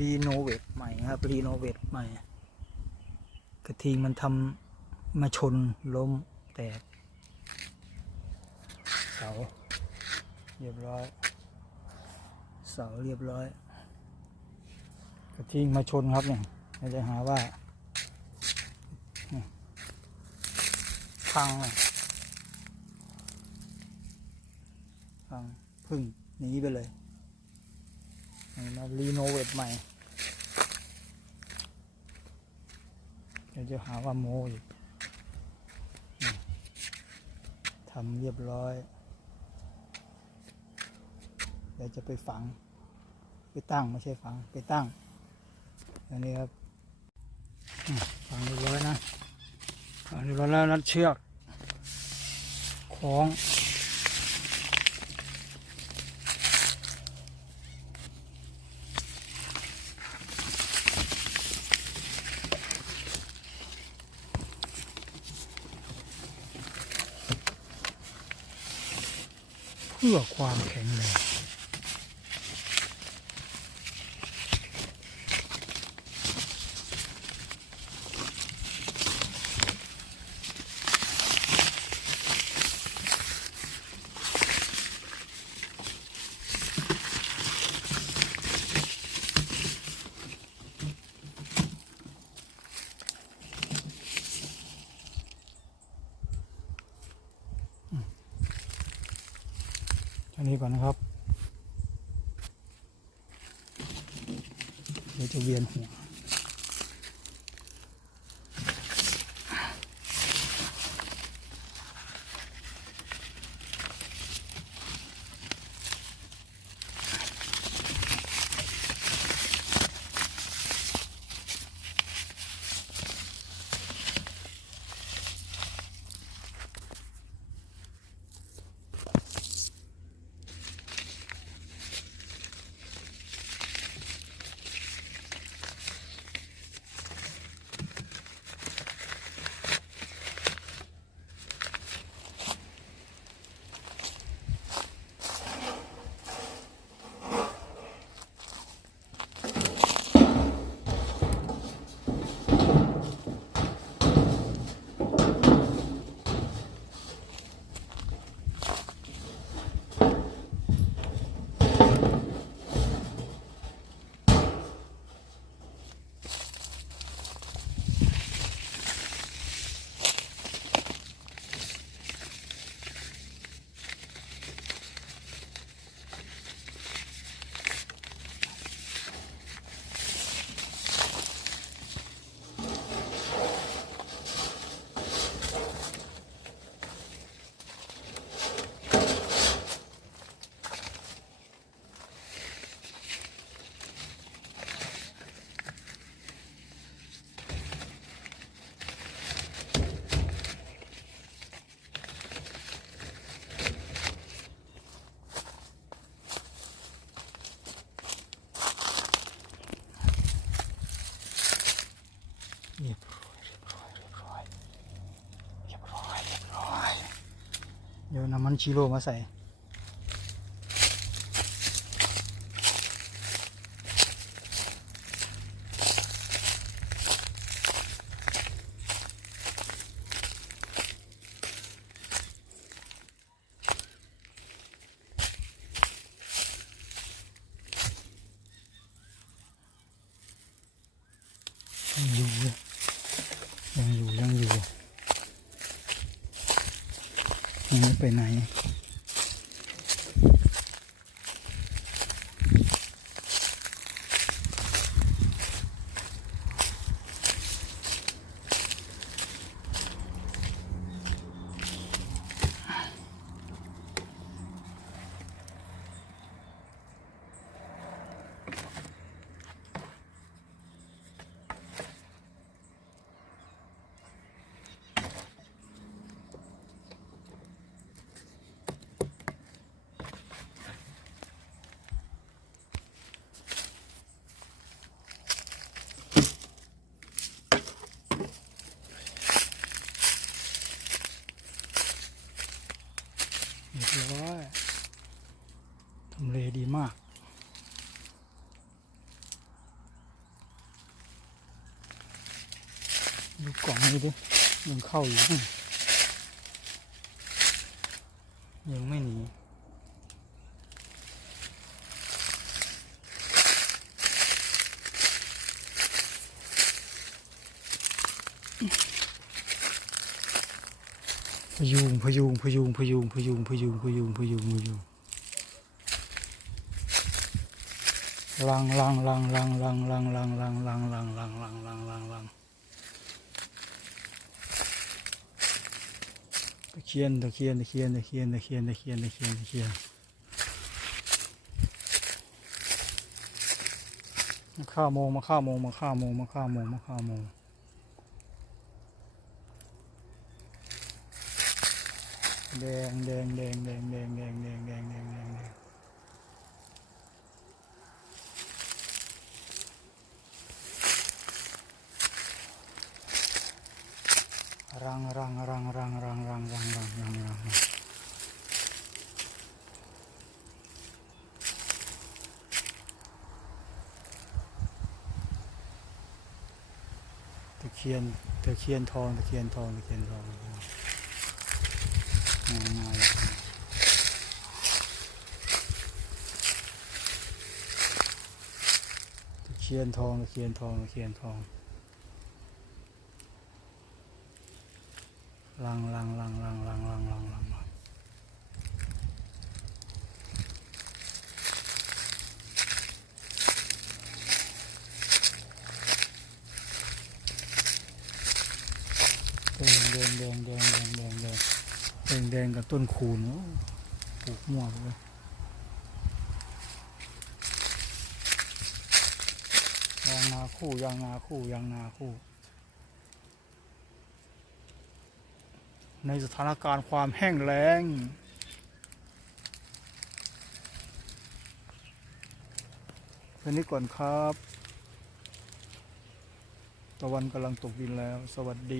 รีโนเวทใหม่ครับรีโนเวทใหม่ กระทิงมันทำมาชนล้มแตก เสา เรียบร้อย เสาเรียบร้อย กระทิงมาชนครับเนี่ยเราจะหาว่าพังเลยพังพึ่งหนีไปเลย มารีโนเวทใหม่ เดี๋ยวจะหาว่าโมอีกทำเรียบร้อย เดี๋ยวจะไปฝัง ไปตั้งไม่ใช่ฝัง ไปตั้ง อันนี้ครับฝังเรียบร้อยนะฝังเรียบร้อยแล้วรัดเชือกคล้อง เพื่อความแข็งแรง อันนี้ก่อนนะครับ เดี๋ยวจะเวียนหัว เรียบร้อยเรียบร้อยเรียบร้อยเรียบร้อยเรียบร้อยเดี๋ยวน้ำมัน ชิโร่มาใส่ยังอยู่เลยยังอยู่ยังอยู่ยัง ไม่ไปไหน ดูกล่องนี้ดิยังเข้าอยู่ยังไม่หนีพยุงพยุงพยุงพยุงพยุงพยุงพยุงพยุงพยุงลังลังลังลังลังลังลังลังลังลังลังลังลังลังลังตะเคียนตะเคียนตะเคียนตะเคียนตะเคียนตะเคียนตะเคียนตะเคียนมาฆ่าโมงมาฆ่าโมงมาฆ่าโมงมาฆ่าโมงมาฆ่าโมงแดงแดงแดงแดงแดงแดงแดงแดงแดงแดงแดงรังรังรังรังรังรังรังรังตะ เคียนตะเคียนทองตะเคียนทองตะเคียนทองงามาตะเคียนทองตะเคียนทองตะเคียนทองลังลังลังลังลังลังลังลังลังแดงแดงแดงแดงแดงแดงแดง แดงแดงกับต้นคูณโอ้ปลูกมั่วไปเลยยางนาคู่ยางนาคู่ยางนาคู่ ในสถานการณ์ความแห้งแล้งแค่นี้ก่อนครับ ตะวันกำลังตกดินแล้ว สวัสดี